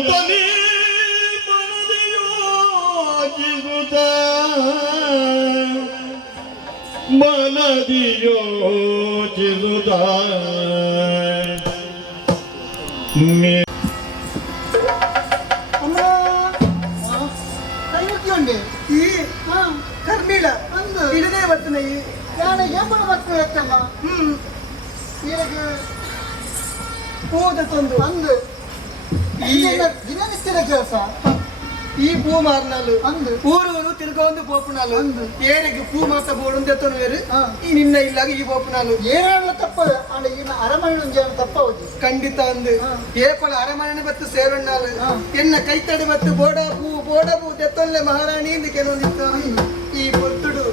ಧ್ವನಿ ಮನದಿ ಯೋಚಿಸುತ್ತ ಕರ್ಮೀಳ ಇಡದೇ ಬರ್ತನೆ ನಾನು ಎಮ್ಮನ ಮಕ್ಕಳು ಎತ್ತಮ್ಮ ಈಗ ಹೋದ ತಂದು ಅಂದು ದಿನನಿತ್ಯದ ಕೆಲಸ ಈ ಪೂ ಮಾರ್ನಾಲು ಅಂದು ಊರು ತಿರ್ಗೊಂದು ಪೋಪುನಾಲು ಅಂದು ಏರಿಗೆ ಪೂ ಮಾತ ಬೋಡು ಎತ್ತನು ಬೇರು ಈ ನಿನ್ನ ಇಲ್ಲಾಗ ಈ ಪೋಪುನಾಲು ಏನೇಳ ತಪ್ಪ ಅಂಡ ಇನ್ನು ಅರಮನೆ ಒಂಜಾನ ತಪ್ಪ ಹೋಗಿ ಖಂಡಿತ ಅಂದು ಏಪಲ ಅರಮನೆ ಬತ್ತು ಸೇವಣ್ಣಾಲು ಎನ್ನ ಕೈತಡಿ ಬತ್ತು ಬೋಡ ಪೂ ತೆತ್ತೊಲ್ಲೆ ಮಹಾರಾಣಿ ಇಂದು ಕೆಲವೊಂದಿತ್ತು ಈ ಬೊತ್ತುಡು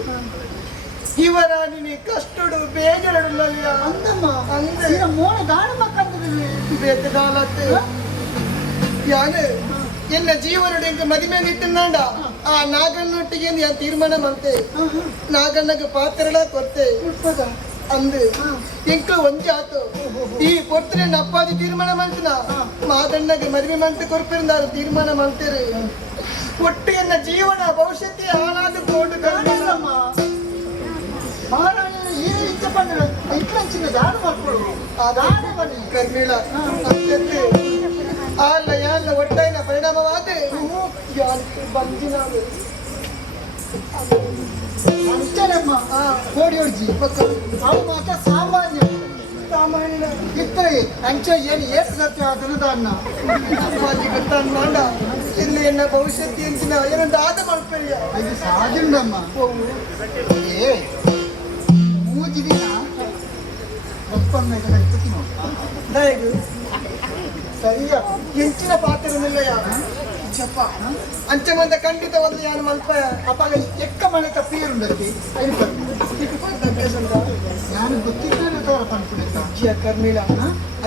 ಇವರ ನಿನಿ ಕಷ್ಟುಡು ಬೇಜರಡು ಅಂದಮ್ಮ ಅಂದೆ ಇನ್ನ ಮೋಣ ದಾಣ ಮಕ್ಕಂದಿಲ್ಲ ಬೇತದಾಲತ್ತೆ ಯಾನೆ ಎನ್ನ ಜೀವನಡು ಎಂಕ ಮದಿಮೆ ನಿಟ್ಟಿನಾಂಡ ಆ ನಾಗಣ್ಣೊಟ್ಟಿಗೆ ഞാൻ തീരുമാനം ಮಾಡ್ತೆ ನಾಗಣ್ಣಗೆ ಪಾತ್ರಳ ಕೊರ್ತೆ ಅಂದು ಎಂಕ ಒಂಜಿ ಆತು ಈ ಕೊರ್ತ್ರೆ ಅಪ್ಪಾಜಿ ತೀರ್ಮಾನ ಮಾಡ್ತಿನ ಮಾದಣ್ಣಗೆ ಮದುವೆ ಮಾಡ್ತೆ ಕೊರ್ಪಿಂದಾರು ತೀರ್ಮಾನ ಮಾಡ್ತೇರೆ ಒಟ್ಟು ಎನ್ನ ಜೀವನ ಭವಿಷ್ಯತ್ತೆ ಹಾಳಾದ ಕೋಟು ಕಾಣಲ್ಲಮ್ಮ ಮಹಾರಾಣಿಯರು ಏನು ಇಚ್ಛೆ ಬಂದ್ರೆ ಇಟ್ಲಂಚಿನ ದಾಣ ಮಾಡ್ಕೊಡು ಆ ದಾಣ ಬನ್ನಿ ಕರ್ಮೀಳ ಅತ್ಯಂತೆ ಆಲ್ಲ ಯಾಲ್ಲ ಒಟ್ಟಾಯಿನ ಪರಿಣಾಮವಾದ ಬಂದಿನಾಳು ಅಂಚನಮ್ಮ ಕೋಡಿ ಹೊಡ್ಜಿ ಅವು ಮಾತ್ರ ಸಾಮಾನ್ಯ ಸಾಮಾನ್ಯ ಇತ್ತರೆ ಅಂಚ ಏನು ಏಟ್ ಸತ್ಯ ಅದನ್ನ ಅಪ್ಪಾಜಿ ಗೊತ್ತಾಂಡ ಇಲ್ಲಿ ಎನ್ನ ಭವಿಷ್ಯತ್ತಿ ಎಂಚಿನ ಏನೊಂದು ಆದ ಮಲ್ಪೆಯ ಅದು ಸಾಜುಂಡಮ್ಮ ಏ ಮೂಜಿ ದಿನ ಒಪ್ಪಂದ ಕಟ್ಟಿ ನೋಡಿ ದಯಗು ಸರಿಯ ಎಂಚಿನ ಪಾತ್ರನಿಲ್ಲ ಯಾರು ಚಪ್ಪ ಅಂಚಮಂದ ಖಂಡಿತ ಒಂದು ಯಾನು ಮಲ್ಪ ಅಪ್ಪಾಗ ಎಕ್ಕ ಮನೆ ತಪ್ಪೀರುಂಡತಿ ನಾನು ಗೊತ್ತಿದ್ದಾನೆ ತೋರ ಪಂಪುಣಿತ ಕರ್ಮೀಳ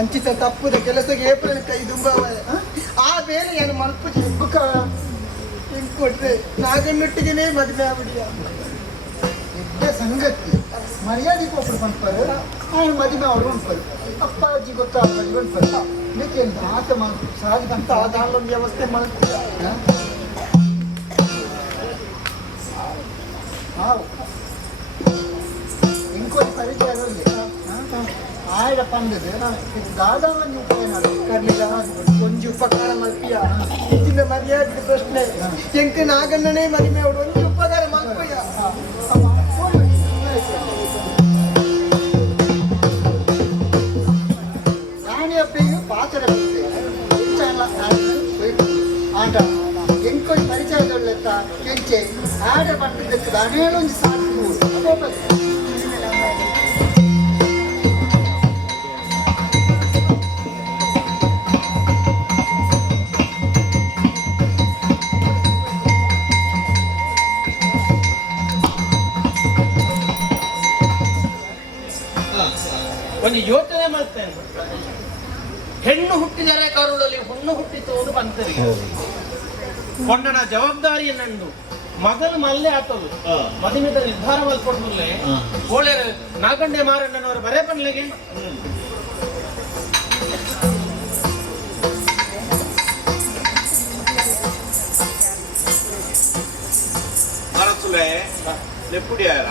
ಅಂಚಿತ ತಪ್ಪುದ ಕೆಲಸಕ್ಕೆ ಏಪ್ರಿಲ್ ಕೈ ದುಂಬವ ಆ ಬೇರೆ ಯಾನು ಮಲ್ಪುಜಿ ಹಿಂಗ್ ಕೊಟ್ರೆ ನಾಗನ್ನೊಟ್ಟಿಗೆನೇ ಮದುವೆ ಆಗ್ಬಿಡಿಯ ಸಂಗತಿ ಮರ್ಯಾದೆ ಕೊಪ್ಪರು ಪಂಪರು ಅವನು ಮದುವೆ ಅವರು ಉಂಟರು ಅಪ್ಪಾಜಿ ಗೊತ್ತಾಗ್ತದೆ ಉಂಟಲ್ಲ ಬೇಕೆ ಆತ ಸಾಧಿಕಂತ ಅದೊಂದು ವ್ಯವಸ್ಥೆ ಮಾಡ್ತೀಯ ಇಂಕೋటి ಪರಿಚಯದಲ್ಲಿ ಆಯ್ದ ಪಂಡದು ದಾದಾವನ್ನು ಉಪಯೋಗ ಕರ್ಲಿಲ್ಲ ಒಂಜಿ ಉಪಕಾರ ಮಲ್ಪಿಯ ಹೆಚ್ಚಿನ ಮರ್ಯಾದೆ ಪ್ರಶ್ನೆ ಎಂಕ ನಾಗಣ್ಣನೇ ಮದುವೆ ಅವಡು ಒಂಜಿ ಉಪಕಾರ ಮಲ್ಪಯ್ಯ ರಾಣಿಯಪ್ಪೆಯು ಪಾತ್ರ ಆಟ ಎಂಕೋటి ಪರಿಚಯದೊಳ್ಳೆತ್ತ ಕೆಂಚೆ ಆಡ ಪಂಡದಕ್ಕೆ ಅನೇಳೊಂದು ಸಾಕು ಒಂದು ಯೋಚನೆ ಮಾಡ್ತೇನೆ. ಹೆಣ್ಣು ಹುಟ್ಟಿದರೆ ಕರುಳಲ್ಲಿ ಹುಣ್ಣು ಹುಟ್ಟಿತು ಒಂದು ಬಂತರಿಗೆ ಕೊಂಡನ ಜವಾಬ್ದಾರಿಯನ್ನಂಡು ಮಗಲು ಮಲ್ಲೆ ಆತದು ಮದುವೆದ ನಿರ್ಧಾರ ಮಲ್ಕೊಂಡ್ಲೆ ಕೋಳೆ ನಾಗಂಡೆ ಮಾರಣ್ಣನವರು ಬರೇ ಬನ್ಲೆಗೆ ಅರಸುಲೆ ಲೆಪ್ಪುಡಿಯಾರ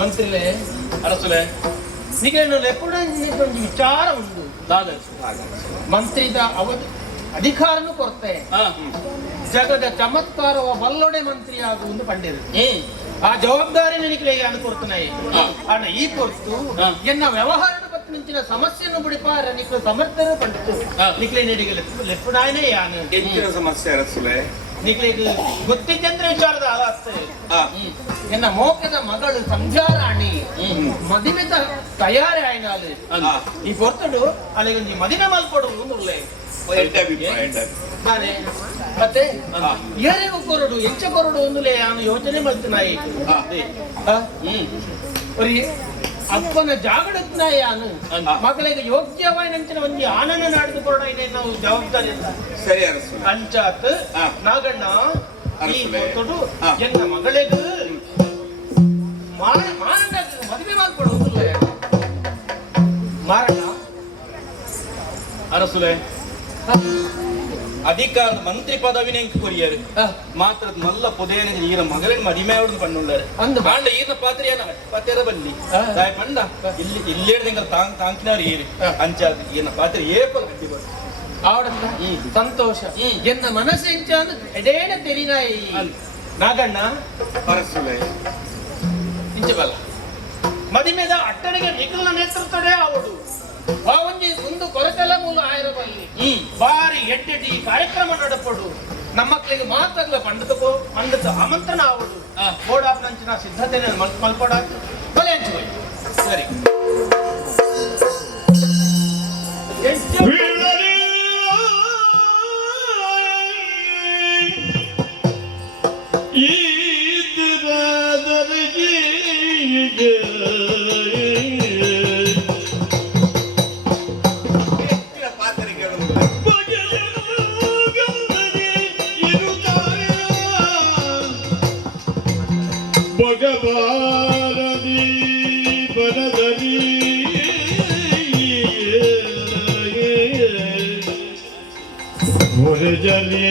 ಮಂತ್ರಿಲೆ ಅರಸುಲೆ ನಿಗೇನು ಲೆಪ್ಪುಡ ಒಂದು ವಿಚಾರ ಉಂಟು ಮಂತ್ರಿದ ಅವಧಿ ಅಧಿಕಾರನು ಕೊರತೆ ಜಗದ ಚಮತ್ಕಾರವ ಬಲ್ಲೊಡೆ ಮಂತ್ರಿ ಆಗುವುದು ಪಂಡಿರು ಆ ಜವಾಬ್ದಾರಿ ನನಗೆ ಅನುಕೊಡ್ತಾನೆ ಅಣ್ಣ ಈ ಕೊರ್ತು ಎನ್ನ ವ್ಯವಹಾರದ ಪತ್ತು ನಿಂಚಿನ ಸಮಸ್ಯೆಯನ್ನು ಬಿಡಿಪಾರ ನಿಕ್ಲು ಸಮರ್ಥರು ಪಂಡಿತು ನಿಕ್ಲೆ ನೀಡಿಗೆ ಲೆಪ್ಪುಡಾಯನೇ ಯಾನು ಎಂಚಿನ ಸಮಸ್ಯೆ ಅರಸುಲೆ ನಿಕ್ಲಿಗೆ ಗೊತ್ತಿದ್ದಂದ್ರೆ ವಿಚಾರದ ಆಲಾಗ್ತದೆ ಎನ್ನ ಮೋಕದ ಮಗಳು ಸಂಧ್ಯಾರಾಣಿ ಮದುವೆದ ತಯಾರಿ ಆಯ್ನಾಲು ಈ ಪೊರ್ತಡು ಅಲ್ಲಿಗೆ ಒಂದು ಮದುವೆ ಮಲ್ಕೊಡುವುದು ಒಳ್ಳೆ ನಾನೇ ಮತ್ತೆ ಏರಿಗೂ ಕೊರಡು ಎಂಚ ಕೊರಡು ಒಂದುಲೇ ನಾನು ಯೋಚನೆ ಮಾಡ್ತೀನಾಯಿ ಅಪ್ಪನ ಜಾಗಡತ್ನಾಯ ನಾನು ಮಗಳಿಗೆ ಯೋಗ್ಯವಾಗಿ ನಂಚಿನ ಒಂದು ಆನಂದ ನಾಡಿದು ಕೊರಡ ಇದೆ ನಾವು ಜವಾಬ್ದಾರಿ ಅಂತ ಸರಿ ಅರಸು ಅಂಚಾತ್ ನಾಗಣ್ಣ ಈ ಕೊಟ್ಟು ಎನ್ನ ಮಗಳಿಗೆ ಮಾರಣ್ಣ ಮದುವೆ ಮಾಡ್ಕೊಡುವುದಿಲ್ಲ ಮಾರಣ್ಣ ಅರಸುಲೆ ಅಧಿಕಾರದ ಮಂತ್ರಿ ಪದವಿನ ಎಂಕ್ ಕೊರಿಯರು ಮಾತ್ರ ಮಲ್ಲ ಪೊದೇನ ಈರ ಮಗಳಿನ ಮದಿಮೆ ಅವಡು ಪಣ್ಣುಳ್ಳಾರು ಅಂದು ಪಾಂಡ ಈರ್ನ ಪಾತ್ರ ಏನ ಪಾತ್ರ ಬಲ್ಲಿ ದಾಯ ಪಂಡ ಇಲ್ಲಿ ಇಲ್ಲೇಡ್ದಂಗ ತಾಂಕಿನವ್ರು ಏರಿ ಅಂಚಾದ ಈರ್ನ ಪಾತ್ರ ಏಪಲ್ ಗಟ್ಟಿ ಬರ್ ಆವಡಂತ ಸಂತೋಷ ಎನ್ನ ಮನಸ್ಸು ಎಂಚಾಂದ ಎಡೇನ ತೆರಿನಾಯಿ ನಾಗಣ್ಣ ಅರಸುಲೆ ಇಂಚಬಲ್ಲ ಮದಿಮೆದ ಅಟ್ಟಣಿಗೆ ನಿಖಿಲ್ನ ನೇತೃತ್ವದೇ ಆವಡು ಬಾವಂಜಿ ಒಂದು ಕೊರತೆಲ ಮೂಲ ಆಯಿರಬಲ್ಲಿ ಬಾರಿ ಎಡ್ಡೆಡಿ ಕಾರ್ಯಕ್ರಮ ನಡಪಡು ನಮ್ಮ ಮಕ್ಕಳಿಗೆ ಮಾತಾಗಲ ಪಂಡಿತ ಆಮಂತ್ರಣ ಆವಡು ಬೋಡಾಪ್ನಂಚಿನ ಸಿದ್ಧತೆ ಮಲ್ಪಡ ಬಲೆ ಹಂಚುವೈ ಸರಿ ಭಗವಾನದಿ ಬನದಲ್ಲಿ ಹೊರಜಲಿ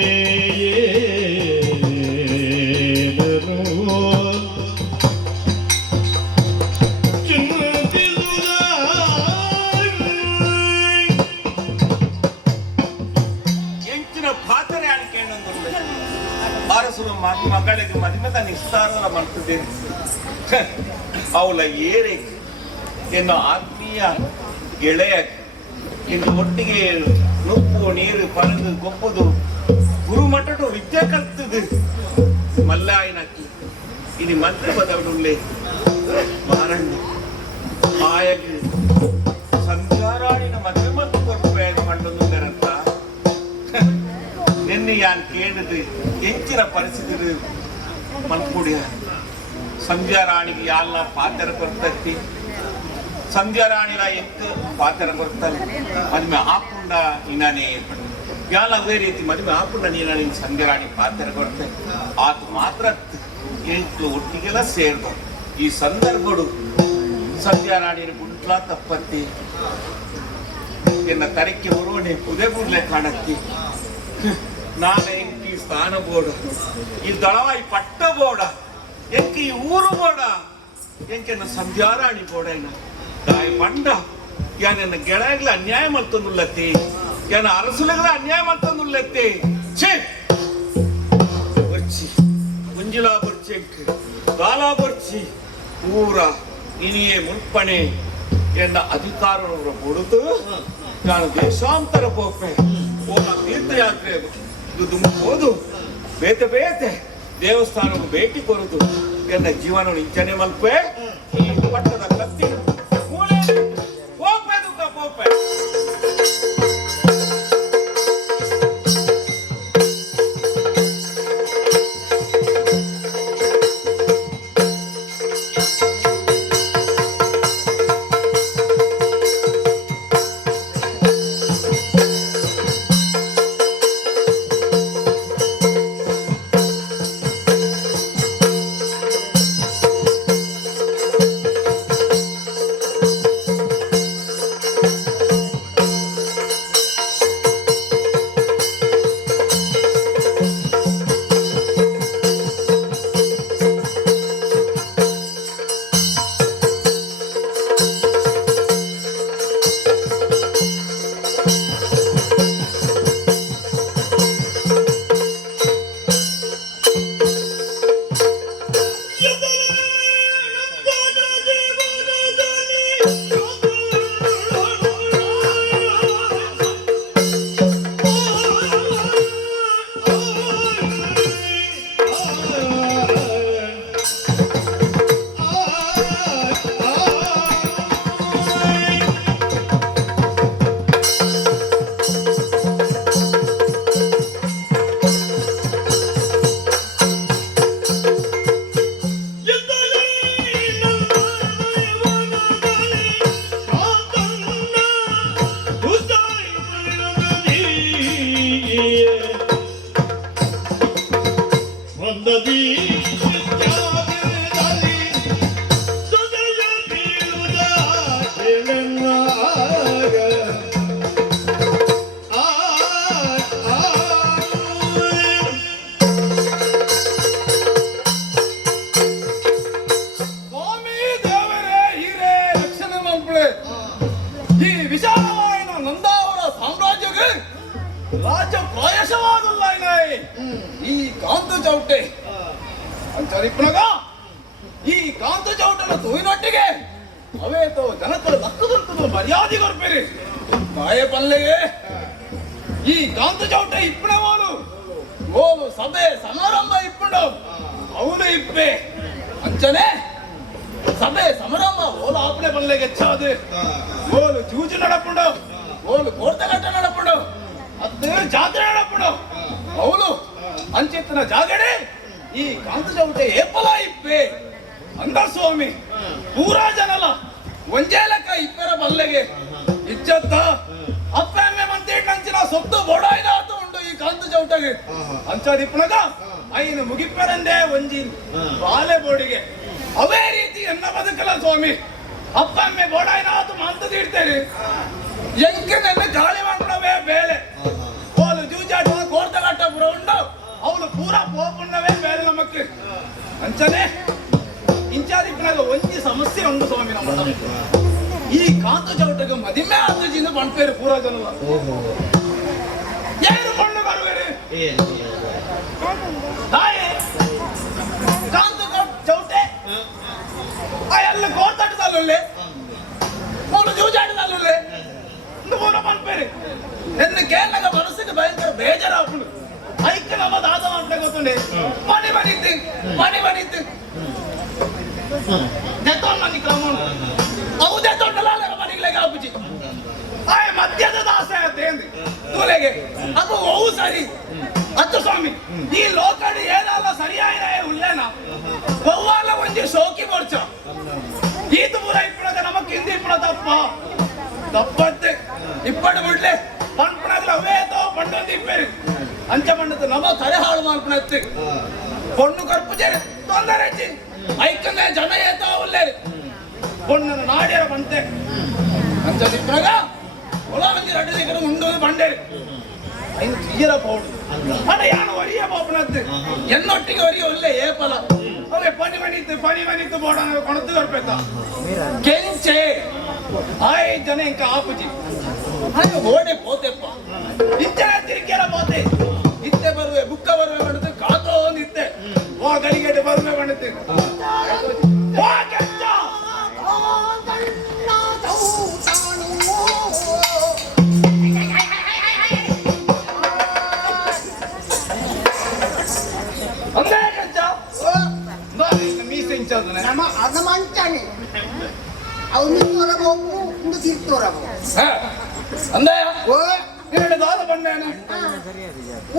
ಎಂಚಿನ ಪಾತ್ರೆ ಆಡಿಕೆ ಅರಸರು ಮಗಳಿಗೆ ಮದುವೆ ನಿಸ್ತಾರ ಮಾಡ್ತಿದ್ದೇನೆ ಅವಳ ಏರೆ ಎನ್ನ ಆತ್ಮೀಯ ಗೆಳೆಯ ಇನ್ನು ಒಟ್ಟಿಗೆ ನುಪ್ಪು ನೀರು ಪರದು ಗೊಪ್ಪುದು ಗುರುಮಠ ವಿದ್ಯೆ ಕಲ್ತದು ಮಲ್ಲಾಯಿನಕ್ಕಿ ಇನಿ ಮಂತ್ರ ಬದವಡುಳ್ಳೆ ಮಾರಣ್ಣ ಆಯಗೆ ಸಂಚಾರಾಣಿನ ಮದುವೆ ಮತ್ತು ಕೊರಪೇಗ ಮಂಡೊಂದುಂದರಂತ ನಿನ್ನೆ ಯಾನ್ ಕೇಳಿದ್ರೆ ಎಂಚಿನ ಪರಿಸ್ಥಿತಿ ಮಲ್ಕೂಡಿಯ ಸಂಧ್ಯಾ ರಾಣಿಗೆ ಯಾಲ್ನ ಪಾತ್ರ ಕೊಡ್ತೈತಿ ಸಂಧ್ಯಾ ರಾಣಿನ ಎಂಕ ಪಾತ್ರ ಕೊಡ್ತಾರೆ ಮದುವೆ ಆಪುಂಡ ನೀನಾನೇ ಯಾಲ ಅದೇ ರೀತಿ ಮದುವೆ ಆಪುಂಡ ನೀನಾನೇ ಸಂಧ್ಯಾ ರಾಣಿ ಪಾತ್ರ ಕೊಡ್ತೆ ಆತು ಮಾತ್ರ ಎಂಟು ಒಟ್ಟಿಗೆಲ್ಲ ಸೇರ್ದು ಈ ಸಂದರ್ಭಗಳು ಸಂಧ್ಯಾ ರಾಣಿನ ಗುಂಟ್ಲಾ ತಪ್ಪತ್ತಿ ಎನ್ನ ತರಕ್ಕೆ ಹೊರೋಣೆ ಪುದೆ ಬುಡ್ಲೆ ಕಾಣತ್ತಿ ನಾನೇ ಎಂಕಿ ಸ್ಥಾನ ಬೋಡ ಈ ದಳವಾಯಿ ಪಟ್ಟ ಬೋಡ ಎಂಕಿ ಈ ಊರು ಬೋಡ ಎಂಕೆನ್ನ ಸಂಧ್ಯಾರಾಣಿ ಬೋಡೇನ ದಾಯ ಪಂಡ ಯಾನೆನ್ನ ಗೆಳೆಯಗಳ ಅನ್ಯಾಯ ಮಲ್ತೊಂದುಲ್ಲತ್ತಿ ಯಾನ ಅರಸುಲೆಗಳ ಅನ್ಯಾಯ ಮಲ್ತೊಂದುಲ್ಲತ್ತಿ ಛೇ ಬರ್ಚಿ ಮುಂಜಿಲಾ ಬರ್ಚಿ ಕಾಲಾ ಬರ್ಚಿ ಊರ ಇನಿಯೇ ಮುಲ್ಪಣೆ ಎನ್ನ ಅಧಿಕಾರವರ ಬೊಡುದು ನಾನು ದೇಶಾಂತರ ಪೋಪೆ ಓನ ತೀರ್ಥಯಾತ್ರೆ ಇದು ಹೋದು ಬೇತೆ ಬೇತೆ ದೇವಸ್ಥಾನಕ್ಕೆ ಭೇಟಿ ಕೊರುದು ಎನ್ನ ಜೀವನ ಇಂಚನೆ ಮಲ್ಪೆ ಈ ಪಟ್ಟದ ಕತ್ತಿ ಮೂಲೆ ಪೋಪೆ ದುಃಖ ಪೋಪೆ ಚೌಟೆ ಅಂಚರಿಪ್ಪನಗ ಈ ಕಾಂತ ಚೌಟನ ತೂಯಿನೊಟ್ಟಿಗೆ ಅವೇತೋ ಜನಕರು ಲಕ್ಕದಂತದು ಮರ್ಯಾದೆ ಕೊರ್ಪೇರಿ ಕಾಯ ಪಲ್ಲೆಗೆ ಈ ಕಾಂತ ಚೌಟ ಇಪ್ಪಣ ಓಲು ಸಭೆ ಸಮಾರಂಭ ಇಪ್ಪುಂಡು ಅವನು ಇಪ್ಪೆ ಅಂಚನೆ ಸಭೆ ಸಮಾರಂಭ ಓಲು ಆಪಣೆ ಪಲ್ಲೆಗೆ ಹೆಚ್ಚಾದು ಓಲು ಜೂಜು ನಡಪುಂಡು ಓಲು ಕೋರ್ತಗಟ್ಟ ನಡಪುಂಡು ಅತ್ತೆ ಜಾತ್ರೆ ನಡಪುಂಡು ಅವಳು ಅಂಚೆತ್ತನ ಜಾಗಡೆ ಈ ಕಾಂತ ಚೌಟೆ ಏಪಲ ಇಪ್ಪೆ ಅಂದ ಸ್ವಾಮಿ ಪೂರಾ ಜನಲ ಒಂಜೇಲಕ್ಕ ಇಪ್ಪರ ಬಲ್ಲೆಗೆ ಇಚ್ಚತ್ತ ಅಪ್ಪ ಎಮ್ಮೆ ಮಂತೇಟ್ ನಂಚಿನ ಸೊತ್ತು ಬೋಡಾಯ್ದ ಉಂಟು ಈ ಕಾಂತ ಚೌಟಗೆ ಅಂಚದಿಪ್ಪನಗ ಐನು ಮುಗಿಪ್ಪರಂದೇ ಒಂಜಿ ಬಾಲೆ ಬೋಡಿಗೆ ಅವೇ ರೀತಿ ಎನ್ನ ಬದುಕಲ್ಲ ಸ್ವಾಮಿ ಅಪ್ಪ ಎಮ್ಮೆ ಬೋಡಾಯ್ನ ಆತು ಮಂತದ ಇಡ್ತೇನೆ ಎಂಕೆ ನನ್ನ ಗಾಳಿ ಮಾಡ್ಕೊಂಡವೇ ಬೇಳೆ ಓಲು ಜೂಜಾಟ ಕೋರ್ತಗಟ್ಟ ಪುರ ಉಂಡು ಅವಳು ಪೂರಾ ಪೋಪುಂಡವೇ ಬೇಳೆ ನಮಕ್ಕೆ ಅಂಚನೆ ಇಂಚಾದಿಪ್ಪನಾಗ ಒಂಜಿ ಸಮಸ್ಯೆ ಉಂಟು ಸ್ವಾಮಿ ನಮ್ಮ ಈ ಕಾಂತ ಚೌಟಗೆ ಮದಿಮೆ ಆತಜಿಂದ ಪಣ್ಪೇರು ಪೂರಾ ಜನಲ್ಲ ಏನು ಪಣ್ಣು ಬರುವೇರಿ ತಾಯಿ ಕಾಂತ ಚೌಟೆ ಆ ಎಲ್ಲ ಕೋರ್ತಾಟದಲ್ಲೇ ಮೂಲ ಜೂಜಾಟದಲ್ಲೇ ಒಂದು ಮೂಲ ಪಣ್ಪೇರಿ ಎನ್ನ ಕೇಳಾಗ ಮನಸ್ಸಿಗೆ ಭಯಂಕರ ಬೇಜಾರಾಪುಡು ಐಕ್ಯ ನಮ್ಮ ದಾದ ಮಾಡ್ತಾ ಗೊತ್ತುಂಡೆ ಮನೆ ಬನಿತ್ತು ದೆತ್ತೋನ್ ಮನಿ ಕ್ರಮ ಅವು ದೆತ್ತೋಂಡಲ್ಲ ಮನಿಗಳಿಗೆ ಅಪ್ಪುಜಿ ಆಯ ಮದ್ಯದ ದಾಸ ತೇಂದಿ ತೂಲೆಗೆ ಅದು ಅವು ಸರಿ ಅತ್ತು ಸ್ವಾಮಿ ಈ ಲೋಕಡ್ ಏನೆಲ್ಲ ಸರಿಯಾಯಿನ ಉಳ್ಳೇನ ಒವ್ವಾಲ ಒಂಜಿ ಶೋಕಿ ಬರ್ಚ ಈತು ಪೂರ ಇಪ್ಪಳಗ ನಮಕ್ ಹಿಂದಿ ಇಪ್ಪಳ ತಪ್ಪತ್ತೆ ಇಪ್ಪಡು ಬಿಡ್ಲೆ ಪಣ್ಪಣಾಗ್ಲ ಅವೇತೋ ಪಂಡೊಂದು ಇಪ್ಪೇರಿ ಅಂಚ ಪಂಡದ ನಮ ಕರೆ ಹಾಳು ಮಾಡ್ಪಣತ್ತಿ பொண்ணு கருப்பு சேரு தொந்தரச்சி ஐக்கங்க ஜன ஏத்தா உள்ளே பொண்ணு நாடியர பண்ತೆ ಅಂಚದಿ ಪ್ರಗ ಒಳ ಒಂಜಿ ರಡ್ಡು ದಿಕ್ಕರು ಉಂಡು ಬಂಡೆ ಐನು ತೀರ ಪೌಡು ಅಡ ಯಾನು ಒರಿಯ ಪೋಪನದ್ದು ಎನ್ನೊಟ್ಟಿಗೆ ಒರಿಯ ಒಳ್ಳೆ ಏಪಲ ಅವೇ ಪನಿ ಮನಿತ್ತು ಬೋಡನ ಕೊಣತ್ತು ಕರ್ಪೇತ ಕೆಂಚೆ ಆಯ್ ಜನ ಇಂಕ ಆಪುಜಿ ಹಾಗೆ ಓಡೆ ಪೋತೆಪ್ಪ ಇಂಚನ ತಿರುಗಿಯರ ಪೋತೆ ಇತ್ತೆ ಬರುವೆ ಬುಕ್ಕ ಬರುವೆ ಮಾಡುತ್ತೆ ಕಾತೋ ನಿತ್ತೆ ಓ ಗಲಿಗೆಡೆ ಬರುವೆ ಮಾಡುತ್ತೆ ಓ ಕೆಂಚ ಅಂದೇ ಕೆಂಚ ಮೀಸೆ ಇಂಚಾದನೆ ನಮ್ಮ ಅದ ಮಂಚಾನೆ ಅವನು ಹೊರಗೋಗು ಇಂದು ತಿರ್ತೋರಗು ಅಂದೇ ಓ ಎರಡು ದಾದ ಬಂದೇನು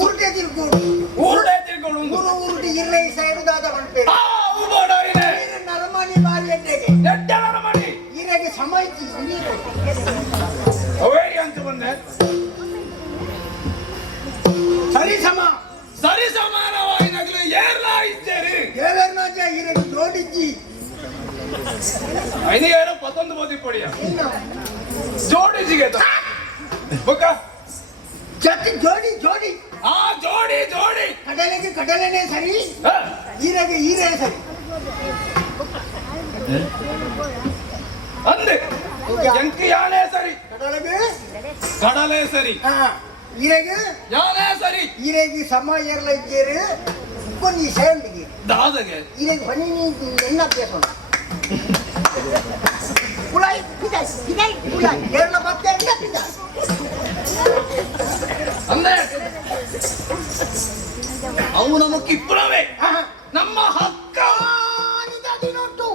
ಊರುಡೆ ತಿರ್ಗೋಡು ಊರುಡೆ ಇರ್ರೆ ಸೈಡು ದಾದ ಬಂಪೇರು ಆ ಉಬೋಡಾಯಿನೆ ನರಮಣಿ ಬಾರಿ ಎಡ್ಡೆಗೆ ಎಡ್ಡ ನರಮಣಿ ಈರೆಗೆ ಸಮೈತಿ ನೀರು ಅವೇರಿ ಅಂತ ಬಂದೆ ಸರಿ ಸಮಾನವಾಗಿ ನಗಲು ಏರ್ಲಾ ಇದ್ದೇರಿ ಏಳರ್ನಾಜ ಈರೆಗೆ ಜೋಡಿಜ್ಜಿ ಐನಿಗೇರೋ 11 ಬೋದಿ ಪೊಡಿಯ ಜೋಡಿಜಿಗೆ ಬುಕ್ಕ ಜೊತೆ ಜೋಡಿ ಆ ಜೋಡಿ ಕಡಲೆಗೆ ಕಡಲೆನೇ ಸರಿ ಈರೆಗೆ ಈರೆ ಸರಿ ಅಂದೆ ಎಂಕಿ ಯಾನೇ ಸರಿ ಕಡಲೆಗೆ ಕಡಲೆ ಸರಿ ಈರೆಗೆ ಯಾನೇ ಸರಿ ಈರೆಗೆ ಸಮ ಏರ್ಲ ಇದ್ದೇರು ಕೊಂದು ಸೇಂಡಿಗೆ ದಾದಗೆ ಈರೆಗೆ ಬನ್ನಿ ಎನ್ನ ಅಭ್ಯಾಸ ಕುಳಾಯಿ ಪಿದಾಯ್ ಕುಳಾಯಿ ಏರ್ಲ ಮತ್ತೆ ಎನ್ನ ಪಿದಾಯ್ ಅಂದೆ ಅವು ನಮಕ್ಕೆ ಇಬ್ಬರವೇ ನಮ್ಮ ಹಕ್ಕ ಆಡಿದದಿನೊಟ್ಟು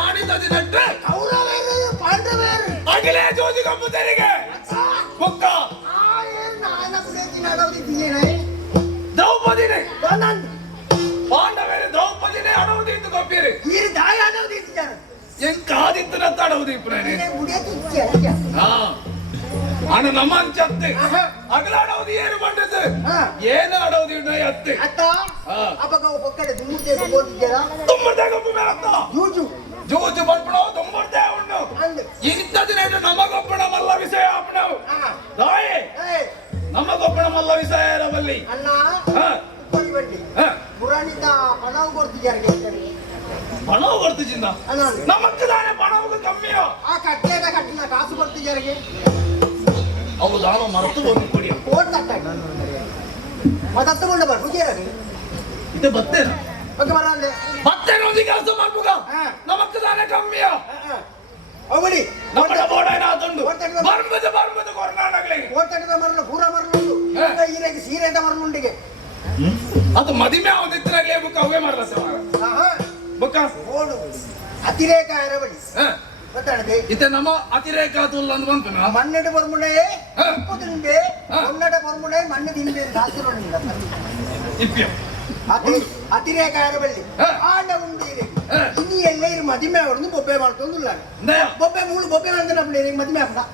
ಆಡಿದದಿನಟ್ಟು ಕೌರವೇರು ಪಾಂಡವೇರು ಅಗಿಲೇ ಜೋಜಿ ಕಂಪುತ್ತರಿಗೆ ಬುಕ್ಕ ದ್ರೌಪದಿನೇ ಪಾಂಡವೇರು ದ್ರೌಪದಿನೇ ಅಡವುದಿತ್ತು ಕೊಪ್ಪಿರಿ ಈರು ದಾಯ ಆಡೋದಿದ್ದಾರೆ ಎಂಕ ಆದಿತ್ಯನತ್ತ ಅಡವುದಿ ಇಪ್ಪನೇ ಮುಡಿಯ ಅಣ್ಣ ನಮ್ಮ ಅಂಚತ್ತೆ ಅಗಲ ಅಡವುದಿ ಏನು ಬಂಡದ್ದು ಏನು ಅಡವುದಿ ಅತ್ತೆ ಅತ್ತ ಅವಾಗ ಒಕ್ಕಡೆ ದುಮ್ಮುತ್ತೆ ಓದಿದ್ದೀರಾ ತುಂಬರ್ದೇ ಗೊಬ್ಬ ಮೇಲತ್ತ ಜೂಜು ಬರ್ಪಣೋ ತುಂಬರ್ದೇ ಉಂಡು ಇಂಥದಿನ ನಮಗೊಬ್ಬಣ ಮಲ್ಲ ವಿಷಯ ಅಪ್ಪಣವು ತಾಯಿ ನಮಗೊಬ್ಬಣ ಮಲ್ಲ ವಿಷಯ ಇರಬಲ್ಲಿ ಅಣ್ಣ ಬನ್ನಿ ಪುರಾಣಿತ ಪಣವು ಕೊಡ್ತಿದ್ದಾರೆ ಪಣವು ಕೊಡ್ತಿದ್ದ ನಮಕ್ಕೆ ತಾನೇ ಪಣವು ಕಮ್ಮಿಯೋ ಆ ಕಟ್ಟೆದ ಕಟ್ಟಿನ ಕಾಸು ಕೊಡ್ತಿದ್ದಾರೆ ಅವು ದಾನ ಮರೆತು ಒಂದು ಕೊಡಿ ಓಟ್ ಕಟ್ಟಾಗಿ ಮತ್ತೊಂಡು ಬರ್ಬೇಕು ಇದು ಬತ್ತೇನ ಬಗ್ಗೆ ಬರಲ್ಲ ಬತ್ತೇನ ಒಂದು ಕೆಲಸ ಮಾಡ್ಬೋಗ ನಮಕ್ ತಾನೇ ಕಮ್ಮಿಯ ಅವಳಿ ನಮ್ಮ ಬೋಡ ಏನಾತುಂಡು ಬರ್ಮದ ಕೊರ್ನಾಡಗ್ಲಿ ಓಟಕದ ಮರಲು ಪೂರ ಮರಲು ಈರೆಗೆ ಸೀರೆದ ಮರಲುಂಡಿಗೆ ಅದು ಮದಿಮೆ ಅವನಿತ್ತನಾಗ್ಲೇ ಬುಕ್ಕ ಅವೇ ಮಾಡ್ಲಸ ಬುಕ್ಕ ಓಡು ಅತಿರೇಕ ಎರವಳಿ ಗೊತ್ತಾಡದೆ ಇತ್ತೆ ನಮ್ಮ ಅತಿರೇಕ ತುಲ್ಲ ಅಂತ ಬಂತು ನಾ ಮಣ್ಣೆಡೆ ಬರ್ಮುಡೆ ಉಪ್ಪು ತಿಂದೆ ಒನ್ನಡೆ ಬರ್ಮುಡೆ ಮಣ್ಣು ತಿಂದೆ ಶಾಸ್ತ್ರ ಇಪ್ಪಿಯ ಅತಿರೇಕ ಎರವಳಿ ಆಂಡ ಉಂಡಿರೆ ಇನ್ನು ಎಲ್ಲ ಇರು ಮದಿಮೆ ಅವರನ್ನು ಬೊಬ್ಬೆ ಮಾಡ್ಕೊಂಡುಲ್ಲ ಬೊಬ್ಬೆ ಮೂಳು ಬೊಬ್ಬೆ ಮಾಡ್ತಾನೆ ಅಪ್ಪಳೆ ಮದಿಮೆ ಅಪ್ಪಡ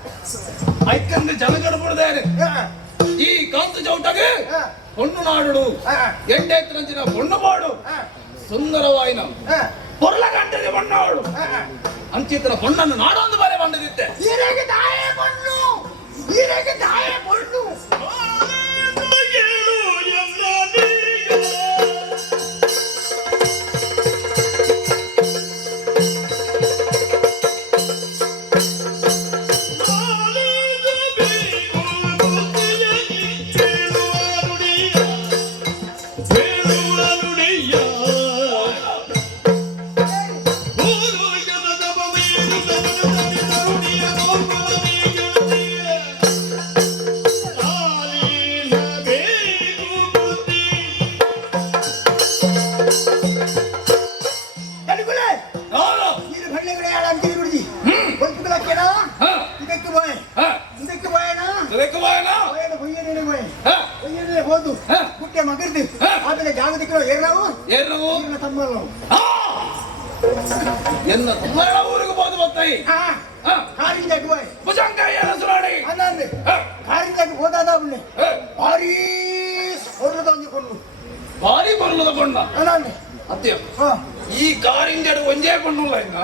ಐಕಂದು ಜನಗಡ ಬಿಡದೇನೆ ಈ ಕಾಂತ ಚೌಟಗೆ பொண்ணு நாடுಡು ಎಂಟೆತ್ತರಂಚಿನ பொண்ணு பாடு ಸುಂದರವಾಯಿನ பொருள கண்டது பொண்ணாடு ಅಂಚಿತ್ರ பொಣ್ಣನ್ನು ನಾಡೊಂದು ಬಾರೆ ಬಂದಿದ್ದೆ ಈರೆಗೆ ತಾಯೇ பொண்ணು ಈರೆಗೆ ತಾಯೇ பொண்ணು ಎನ್ನ ತಮ್ಮನ ಊರಿಗೆ ಹೋದ ಬತ್ತಾಯಿ ಕಾರಿಂಜಾಗಿ ಹೋಯ್ ಭುಜಂಗ ಏನು ಸುರಾಡಿ ಅನ್ನಂದೆ ಕಾರಿಂಜಾಗಿ ಹೋದಾದ ಅವನ್ನೆ ಭಾರೀ ಹೊರದ ಒಂದಿಕೊಂಡು ಭಾರಿ ಬರಲದ ಬಣ್ಣ ಅನ್ನಂದೆ ಅತ್ಯ ಈ ಕಾರಿಂಜಡು ಒಂಜೇ ಬಣ್ಣುಲ್ಲ ಇನ್ನ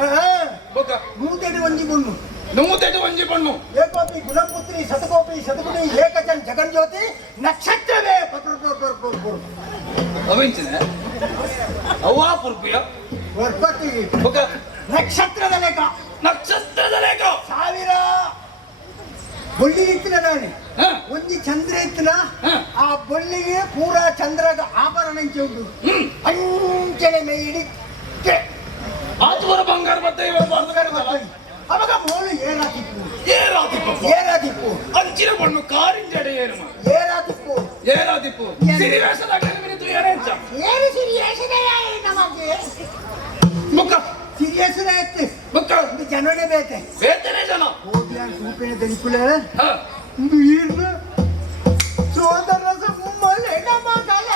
ಬೊಕ್ಕ ನೂತೆಡಿ ಒಂದಿಕೊಂಡು ನೂತೆಡು ಒಂಜಿ ಬಣ್ಣು ಏಕೋಪಿ ಗುಣಪುತ್ರಿ ಶತಕೋಪಿ ಶತಗುಣಿ ಏಕಜನ್ ಜಗನ್ಜ್ಯೋತಿ ನಕ್ಷತ್ರವೇ ಅವೆಂಚಿನ ಅವ್ವಾ ಪುರ್ಪಿಯ ವರ್ಪತ್ತಿಗೆ ಬೊಕ್ಕ ನಕ್ಷತ್ರದ ಲೆಕ್ಕ ನಕ್ಷತ್ರದ ಲೇಖ ಸಾವಿರ ಬೊಳ್ಳಿ ಇತ್ತಿನ ನಾನೆ ಒಂದಿ ಚಂದ್ರ ಇತ್ತಿನ ಆ ಬೊಳ್ಳಿಗೆ ಪೂರಾ ಚಂದ್ರದ ಆಭರಣ ಉಂಟು ಅಂಚನೆ ಮೇಯಿಡಿ ಆತುವರ ಬಂಗಾರ ಮತ್ತೆ ಇವರು ಅವಾಗ ಮೋಳು ಏರಾತಿಪ್ಪು ಏರಾದಿಪ್ಪು ಅಂಚಿನ ಬಣ್ಣು ಕಾರಿಂಜಡೆ ಏನು ಏರಾತಿಪ್ಪು ಏರಾದಿಪ್ಪು ಸಿರಿವೇಷದಾಗ ಮಿನಿತು ಏನೇಂಚ ಏನು ಸಿರಿಯೇಸನೇ ನಮಗೆ ಬೊಕ್ಕ ಸಿರಿಯೇಸನೇ ಎತ್ತೆ ಬೊಕ್ಕ ಇದು ಜನನೇ ಬೇತೆ ಬೇತನೆ ಜನ ಹೋಗ್ಯಾನ ಸೂಪಿನ ದನಿಕುಲೆ ಹ ಇದು ಈರ್ನ ಸೋದರ ಮುಮ್ಮಲೆ ನಮಗಲ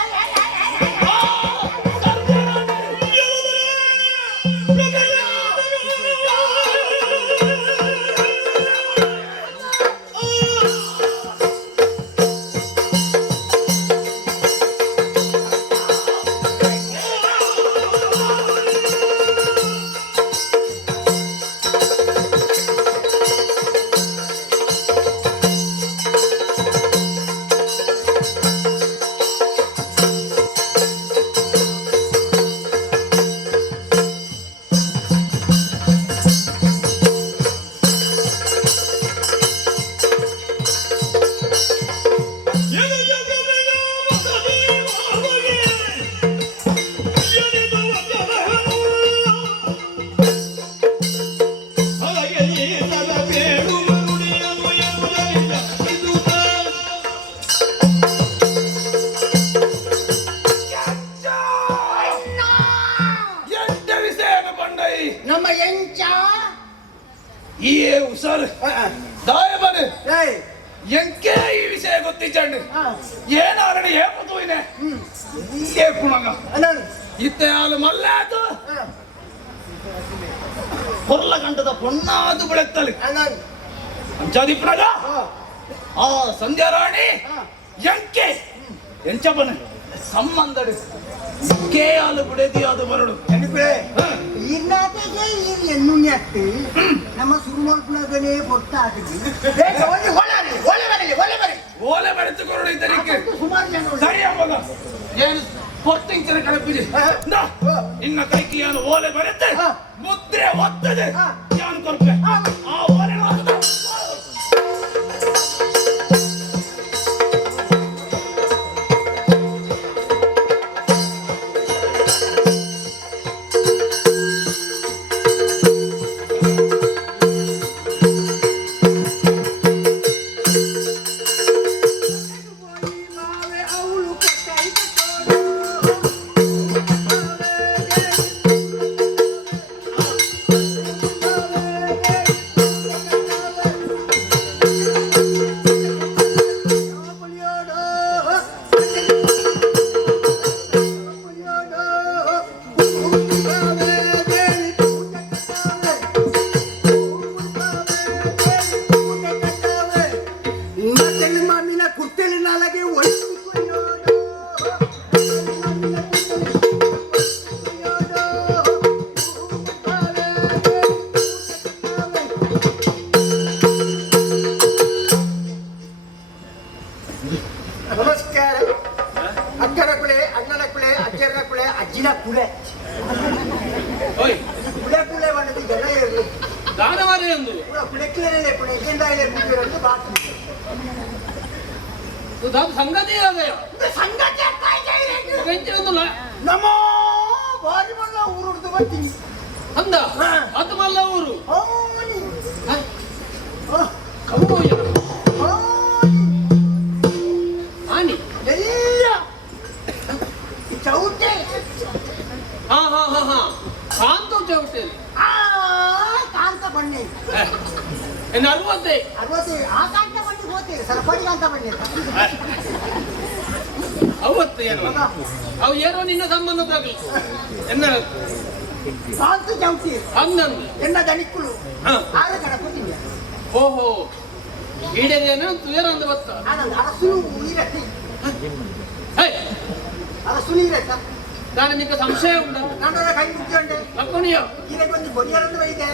ನಮ್ಮ ಎಂಚ ಈ ಉಸರ್ ದಾಯಬನೆ ಎಂಕೆ ಈ ವಿಷಯ ಗೊತ್ತಿಚ್ಚಂಡು ಏನಾರಡಿ ಏಪತ್ತು ಇನೆ ಇಲ್ಲೇ ಪುಣಗ ಇತ್ತೆ ಹಾಲು ಮಲ್ಲಾತು ಹೊರ್ಲ ಗಂಟದ ಪೊಣ್ಣಾದು ಬೆಳೆತ್ತಲಿ ಅಂಚಾದಿಪ್ಪನಗ ಆ ಸಂಧ್ಯಾ ರಾಣಿ ಎಂಕೆ ಎಂಚಬನೆ ಸಂಬಂಧಡು ಕೆ ಹಾಲು ಬಿಡದಿ ಅದು ಬರಡು ಇನ್ನಾತೆಗೆ ಈ ಎನ್ನುಣ್ಯಾಕ್ತಿ ನಮ್ಮ ಸುರುಮಲ್ಪನಗನೇ ಪೊಟ್ಟಾಗಿ ಓಲೆ ಬೆಳೆತುಕೊಂಡು ಇದ್ದರಿಗೆ ಸುಮಾರು ಜನ ಸರಿ ಅವಾಗ ಏನು ಪೊಟ್ಟಿಂಚನ ಕಳಪಿದೆ ಇನ್ನ ಕೈಕಿ ಏನು ಓಲೆ ಬರುತ್ತೆ ಮುದ್ರೆ ಒತ್ತದೆ ಯಾನ್ ಕೊರ್ಪೆ ಆ ಓಲೆ ಮಿಕ್ಕಿದರೆ ಪುಣೆ ಕೆಂದಾಯಿಲೆ ಮುಗಿರಂತ ಬಾಕಿ ದಾದ ಸಂಗತಿ ಆಗಯ್ಯ ಸಂಗತಿ ಅರ್ಥ ಆಯ್ತಾ ಬೆಂಚಿರೋದಿಲ್ಲ ನಮೋ ಬಾರಿ ಮಲ್ಲ ಊರು ಹಿಡ್ದು ಬರ್ತೀನಿ ಅಂದ ಅದು ಮಲ್ಲ ಊರು ಅವನಿ ಕೌಬೋಯ್ಯ ಆನಿ ಎಲ್ಲ ಚೌಟೆ ಹಾ ಹಾ ಹಾ ಹಾ ಕಾಂತ ಚೌಟೇಲಿ ಕಾಂತ ಬಣ್ಣೆ ಇನ್ನು 60 ಆ ಕಾಂತ ಬಣ್ಣೆ ಹೋಗ್ತೀರಿ ಸರಪಡಿ ಕಾಂತ ಬಣ್ಣೆ ಅವತ್ತು ಏನು ಅವು ಏನೋ ನಿನ್ನ ಸಂಬಂಧದಾಗಲಿ ಎನ್ನ ಕಾಂತ ಚೌಟಿ ಹಂಗಂದು ಎನ್ನ ದಣಿಕ್ಕುಳು ಹಾ ಆಗ ಕಡಪಟ್ಟಿದ್ದೆ ಓಹೋ ಈಡೇರೇನು ತುಯರ ಅಂದ ಬತ್ತ ಆನಂದ ಅರಸುನು ನೀರಟ್ಟಿ ಹೇ ಅರಸು ನೀರಟ್ಟ ನಾನು ನಿಮಗೆ ಸಂಶಯ ಉಂಟು ನನ್ನ ಕೈ ಮುಚ್ಚಿಕೊಂಡೆ ಅಕ್ಕನಿಯ ಇದಕ್ಕೊಂದು ಬೊಡಿಯಾರಂತ ಬೈದೆ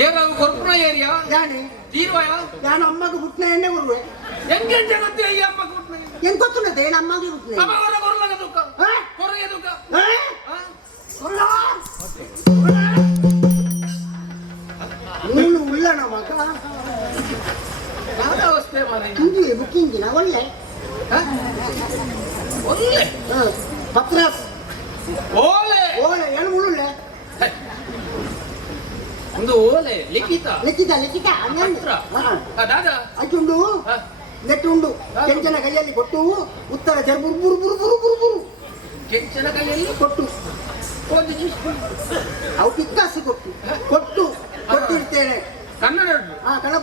ಏರಾವು ಕೊರ್ಪುರ ಏರಿಯಾ ಯಾನೆ ತೀರ್ವಾಯ ನಾನು ಅಮ್ಮಗೆ ಹುಟ್ಟಿನ ಎಣ್ಣೆ ಕೊಡುವೆ ಹೆಂಗೆ ಜಗತ್ತೆ ಈ ಅಮ್ಮ ಕೊಟ್ನೆ ಏನ್ ಗೊತ್ತುಂಟದೆ ಏನು ಅಮ್ಮಗೆ ಹುಟ್ಟಿನ ಅವರ ಕೊರಲಗ ದುಃಖ ಕೊರಗೆ ದುಃಖ ನೀನು ಉಳ್ಳಣ ಮಗ ಯಾವ್ದು ಅವಸ್ಥೆ ಮಾರಿ ಹಿಂದಿ ಬುಕ್ಕಿಂಗಿನ ಒಳ್ಳೆ ಒಳ್ಳೆ ಪತ್ರ ಓಲೆ ಓಲೆ ಏನು ಮುಳ್ಳುಳ್ಳೆ ಒಂದು ಓಲೆ ಲಿಖಿತ ಲಿಖಿತ ಲಿಖಿತ ಪತ್ರ ದಾದ ಅಚ್ಚುಂಡು ನೆಟ್ಟುಂಡು ಕೆಂಚನ ಕೈಯಲ್ಲಿ ಕೊಟ್ಟು ಉತ್ತರ ಜರ್ ಬುರು ಬುರು ಬುರು ಬುರು ಬುರು ಬುರು ಕೆಂಚನ ಕೈಯಲ್ಲಿ ಕೊಟ್ಟು ಒಂದು ಅವು ಪಿಕ್ಕಾಸಿ ಕೊಟ್ಟು ಕೊಟ್ಟಿರ್ತೇನೆ ಕನ್ನಡ ಕನ್ನಡ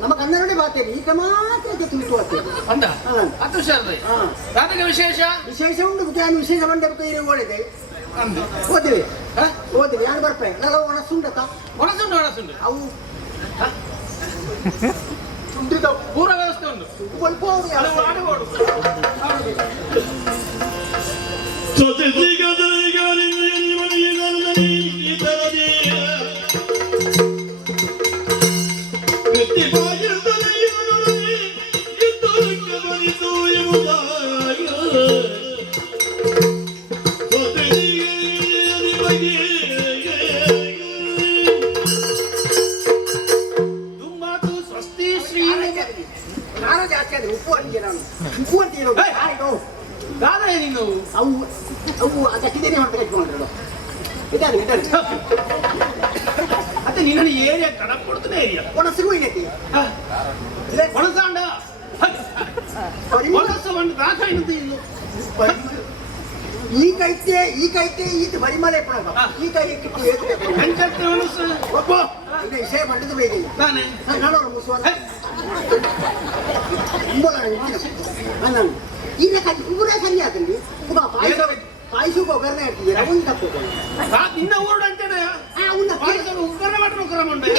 ನಮ್ಮ ಕನ್ನಡನೇ ಬಾತೇವೆ ಈಗ ಮಾತ್ರ ತಿಳಿತು ಆಗ್ತೇವೆ ಅಂದ ಹಾ. ಅದು ಸರಿ ಹಾ. ದಾದಗೆ ವಿಶೇಷ ವಿಶೇಷ ಉಂಟು ನಾನು ವಿಶೇಷ ಮಂಡೆ ಕೈಯಲ್ಲಿ ಓಡಿದೆ ಅಂದು ಓದಿವೆ ಓದಿವೆ ನಾನು ಬರ್ಪೆ ನಾನು ಒಣಸುಂಡತ ಒಣಸುಂಡು ಒಣಸುಂಡು ಅವು ಸುಂಡಿದ ಪೂರ ವ್ಯವಸ್ಥೆ ಉಂಟು ಸ್ವಲ್ಪ ಹಲವು ಆಡುಗೋಡು ದುಮ್ಮಾತು ಸ್ವಸ್ತಿ ಶ್ರೀ ನಾನು ಜಾಸ್ತಿ ಆದ್ರೆ ಉಪ್ಪು ಅಂತೀಯ ನಾನು ಉಪ್ಪು ಅಂತೀರೋ ದಾದ ನೀನು ಅವು ಅವು ಅದಕ್ಕಿದ್ದೇನೆ ಹೊರತು ಕಟ್ಕೊಂಡು ಇದ್ದಾನೆ ಇದ್ದಾನೆ ಮತ್ತೆ ನಿನ್ನ ಏರಿಯಾ ಕಡಪ್ ಕೊಡ್ತಾನೆ ಏರಿಯಾ ಒಣಸಿಗೂ ಏನೈತಿ ಒಣಸಾಂಡ ಒಣಸು ಒಂದು ದಾಖ ಏನಂತ ಇಲ್ಲ ಈ ಕೈತೆ ಈತ ಬರಿಮಲೆ ಪುಣಗ ಈ ಕೈ ಕಿಟ್ಟು ಏಕಬೇಕು ಹೆಂಚತ್ತೆ ಒಣಸು ಒಬ್ಬ ಇದು ವಿಷಯ ಮಂಡದ ಬೇಗ ತಾನೆ ನಾನು ಮುಸುವ ನಾನು ಈಗ ಕಟ್ಟಿ ಪೂರ ಸರಿ ಆದಲ್ಲಿ ಪಾಯಸ ಒಗ್ಗರಣೆ ಹಾಕಿದ್ದೀರ ಒಂದು ತಪ್ಪು ನಿನ್ನ ಊರು ಅಂತೇನೆ ಅವನ್ನ ಉಗ್ಗರ ಮಾಡ್ರು ಉಗ್ರ ಮಂಡೆ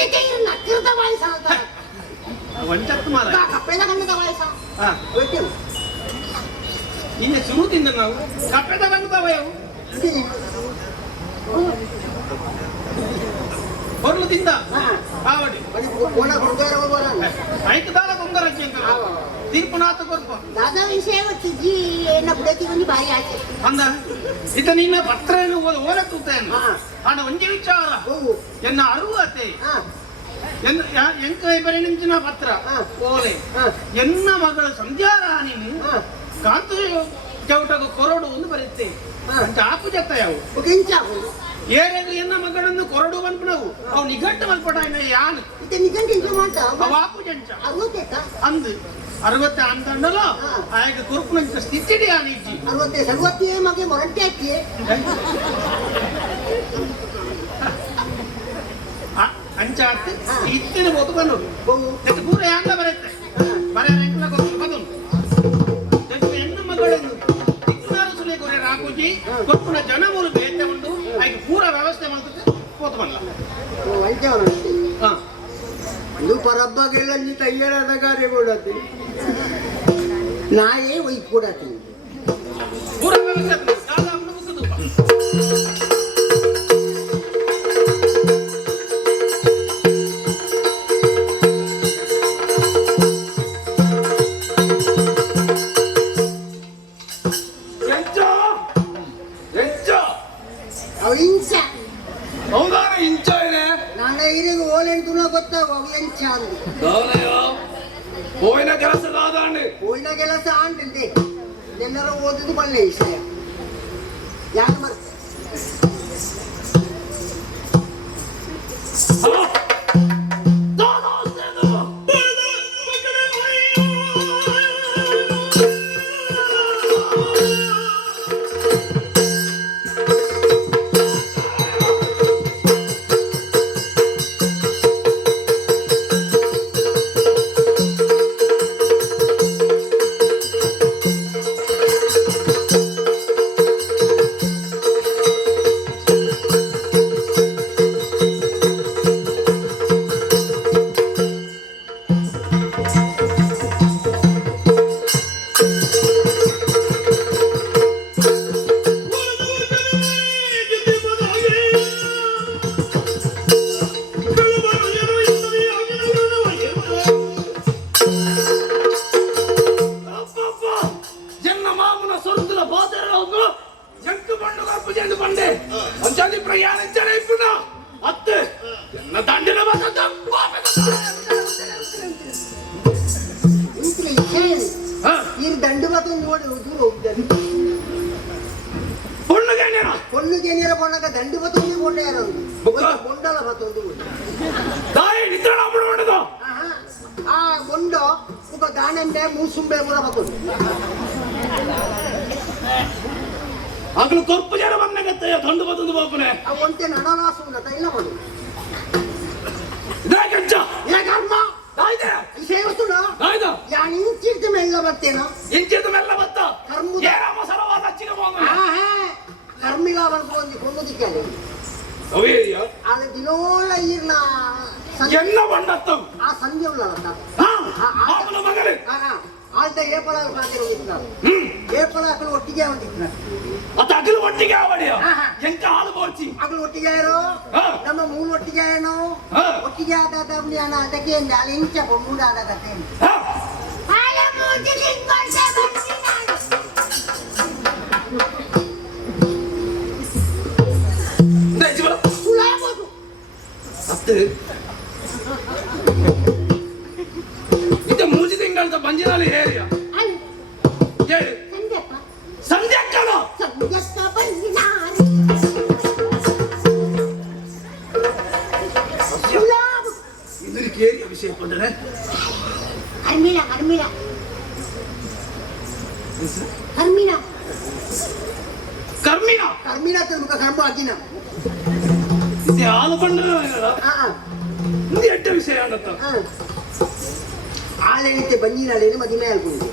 ನಕ್ಕಿರ್ತ ಪಾಯಸ ಅಂತ ಒಂಚತ್ತು ಮಾರ ಕಪ್ಪೆದ ಕಣ್ಣದ ಪಾಯಸ ಗೊತ್ತೇವು ನಿನ್ನೆ ಶುರುದಿಂದ ನಾವು ಕಪ್ಪೆದ ಬಂದವ ಯಾವ ಹೊರಲು ತಿಂದ ಆವಡಿ ಒಣ ಹುಡುಗರ ಹೋಗೋಣ ಐದು ದಾಲ ಕೊಂಗರಕ್ಕೆ ಅಂತ ತೀರ್ಪುನಾಥ ಕೊರ್ಪ दादा विषय होती ना बुडाची म्हणजे बाई आहे ಅಂದ ಇತ ನಿನ್ನ ಪತ್ರ ಏನು ಓಲೆ ತೂತೇನು ಆನ ಒಂಜಿ ವಿಚಾರ ಎನ್ನ ಅರುವತೆ ಎಂಕ ಬರೀ ನಿಂಚಿನ ಪತ್ರ ಓಲೆ ಎನ್ನ ಮಗಳ ಸಂಧ್ಯಾರಾಣಿನಿ ಕಾಂತ ಚೌಟಗ ಕೊರಡು ಒಂದು ಬರುತ್ತೆ ಅಂತ ಆಪು ಜತ್ತ ಯಾವ ಏರೇದು ಎನ್ನ ಮಗಳನ್ನು ಕೊರಡು ಬಂದ್ಬಿಡವು ಅವು ನಿಘಂಟು ಮಲ್ಪಟ ಯಾನು इथे निघंट इंटू म्हणता ಅವು ಆಪು ಜಂಚ अरवते का ಅಂದು 60 ಅಂತಂಡಲ್ಲ ಆಗ ಕುರುಪುನಂತ ಸ್ಥಿತಿಡಿ ಆನಿಜ್ಜಿ 60 मागे मराठी आहे ಅಂಚಾರ್ಥ ಇತ್ತಿನ ಮೊತ್ತು ಬಂದೋದು ತೆತ್ತು ಪೂರ ಯಾಂಗ ಬರುತ್ತೆ ಬರ ರೆಂಕಲ ಬದು ತೆತ್ತು ಹೆಣ್ಣು ಮಗಳನ್ನು ತಿಕ್ನಾರು ಸುಲೆ ಕೊರೆ ರಾಕುಜಿ ಕೊಪ್ಪುನ ಜನ ಮೂರು ಬೇತೆ ಉಂಟು ಆಗ ಪೂರ ವ್ಯವಸ್ಥೆ ಮಾಡ್ತದೆ ಪೋತು ಬಲ್ಲ ಹಾ ಇದು ಪರಬ್ಬಗೆಲ್ಲ ನೀ ತಯ್ಯಾರಾದ ಕಾರ್ಯ ಕೊಡತ್ತಿ ನಾಯೇ ಒಯ್ ಕೊಡತ್ತಿ ಪೂರ ವ್ಯವಸ್ಥೆ ದಾದಾ ಮುಗಿಸದು ಅವ ಇಂಚ ಹೌದು ಓಲೆಂತುನ ಗೊತ್ತಾವ ಎಂಚ ಅಂದು ದಾನಯ್ಯ ಹೋಯಿನ ಕೆಲಸದಾದಂಡೆ ಹೋಯಿನ ಕೆಲಸ ಅಂಟಂತೆ ಎಲ್ಲರೂ ಓದುದು ಒಳ್ಳೆ ವಿಷಯ ಯಾರು ಮತ್ತೆ ಈ ದಂಡು ಬತ್ತು ನೋಡಿ ದೂರ ಹೋಗಿದ್ದಾರೆ பொண்ணுக்கு நீர பொண்ணாக்க தண்டு பத்தொண்டு கொண்டே பொண்டல பத்தொண்டு ಆ ಮೊಂಡೋ ಒಬ್ಬ ದಾನಂಬೆ ಮೂಸುಂಬೆ ಕೂಡ ಬರ್ತದೆ ಅಗಳು ಕೊರ್ಪು ಜನ ಬಂದಾಗತ್ತೆ ದಂಡು ಬತ್ತೊಂದು ಬಾಪನೆ ಆ ಒಂಟೆ ನಡಲಾಸು ಉಂಟ ಇಲ್ಲ ಮಾಡು ಇದೇ ಗಂಜ ಏ ಕರ್ಮ ದಾಯ್ದೆ ಈ ಸೇವಸ್ತುಡ ದಾಯ್ದ ಯಾನ್ ಇಂಚಿರ್ದ ಮೆಲ್ಲ ಬರ್ತೇನೋ ಇಂಚಿದ ಮೆಲ್ಲ ಬತ್ತ ಕರ್ಮ ಏರಾಮ ಸರವಾದ ಹಚ್ಚಿನ ಹೋಗ ಕರ್ಮಿಲ ಬಂದು ಕೊಂದುದಿಕ್ಕಾನೆ ಅವೇರಿಯ ಆಳ ದಿನೋಳ ಈರ್ನ ಎನ್ನ ಬಂಡತ್ತು ಆ ಸಂಜೆ ಉಳ್ಳಲ್ಲ ಅವನ ಮಗನೇ ಆಳ್ತ ಏಪಳ ಕಾದಿರೋದಿದ್ದಾರೆ ಏಪಳ ಅಕ್ಕಳು ಒಟ್ಟಿಗೆ ಬಂದಿದ್ದಾರೆ ಅದು ಅಗಲು ಒಟ್ಟಿಗೆ ಅವಡಿಯ ಎಂಕ ಹಾಲು ಬೋರ್ಚಿ ಅಕ್ಕಳು ಒಟ್ಟಿಗೆ ಇರೋ ನಮ್ಮ ಮೂಲ ಒಟ್ಟಿಗೆ ಏನೋ ಒಟ್ಟಿಗೆ ಆದ ಅದಕ್ಕೆ ಅಲ್ಲಿ ಇಂಚ ಮೂಡ ಆದ ಕತೆ ಹತ್ತು ಇದು ಮೂಜಿ ತಿಂಗಳದ ಬಂಜಿನಲ್ಲಿ ಹೇರಿಯ ಹೇಳಿ ಸಂಧ್ಯಕ್ಕನ ಇದ್ರ ಕೇರಿಯ ವಿಷಯ ಪಂಡನೆ ಕರ್ಮಿಲ ಕರ್ಮಿಲ ಕರ್ಮಿಲ ಕರ್ಮಿನ ಕರ್ಮಿಲ ಮುಖ ಕರ್ಮ ಹಾಕಿನ ಇದು ಹಾಲು ಬಂಡನ ಇದು ಎಟ್ಟ ವಿಷಯ ಅನ್ನತ್ತ ಆಳೆಣಿತೆ ಬಂಜಿನಾಳೇನು ಮದಿಮೆ ಆಲ್ಕೊಂಡು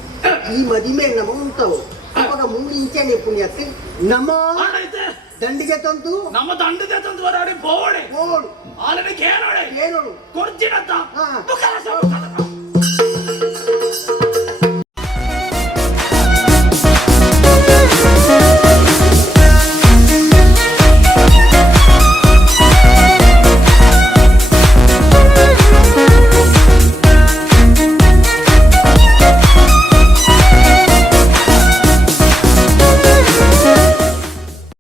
ಈ ಮದಿಮೆ ನಮ್ಮ ಉಂಟವು ಅವಾಗ ಮುಂದೆ ಇಂಚೆ ಪುಣ್ಯಕ್ಕೆ ನಮ್ಮ ದಂಡಿಗೆ ತಂತು ನಮ್ಮ ದಂಡದ ತಂದು ವರಾಡಿ ಬೋಡೆ ಓಡು ಆಲನೆ ಕೇಳೋಡೆ ಏನೋಡು ಕೊರ್ಜಿನತ್ತ ಹಾ. ದುಃಖದ